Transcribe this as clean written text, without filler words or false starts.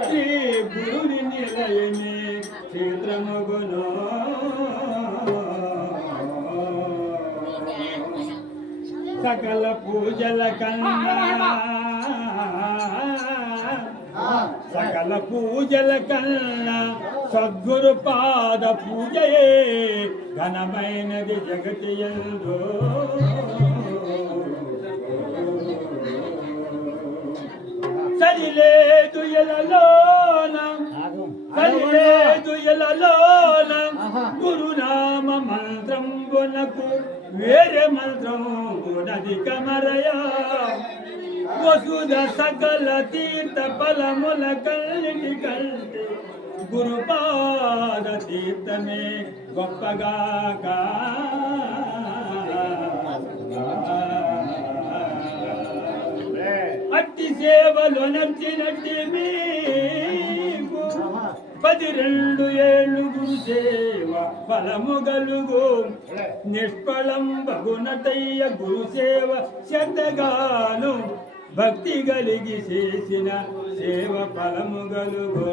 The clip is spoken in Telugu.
శ్రీ గురుని నిలయమే క్షేత్రముగును సకల పూజల కన్నా సకల పూజల కన్నా సద్గురు పాద పూజయే ఘనమైనది జగతి యందు సరిలేదు ఎలలోన సరిలేదు ఎలలోన గురునామ మంత్రంబునకు వేరే మంత్రమునది కమరయా వసుధ సకల తీర్థ ఫలముల కల్లిటి కంటే గురుపాద తీర్థమే గొప్పగాక అట్టి సేవలు నచ్చినట్టి మీకు 12 ఏళ్ళు గురు సేవ ఫలము గలుగు నిష్ఫలం బగునటయ్య గురు సేవ శ్రద్ధగాను భక్తి కలిగి చేసిన సేవ ఫలము గలుగో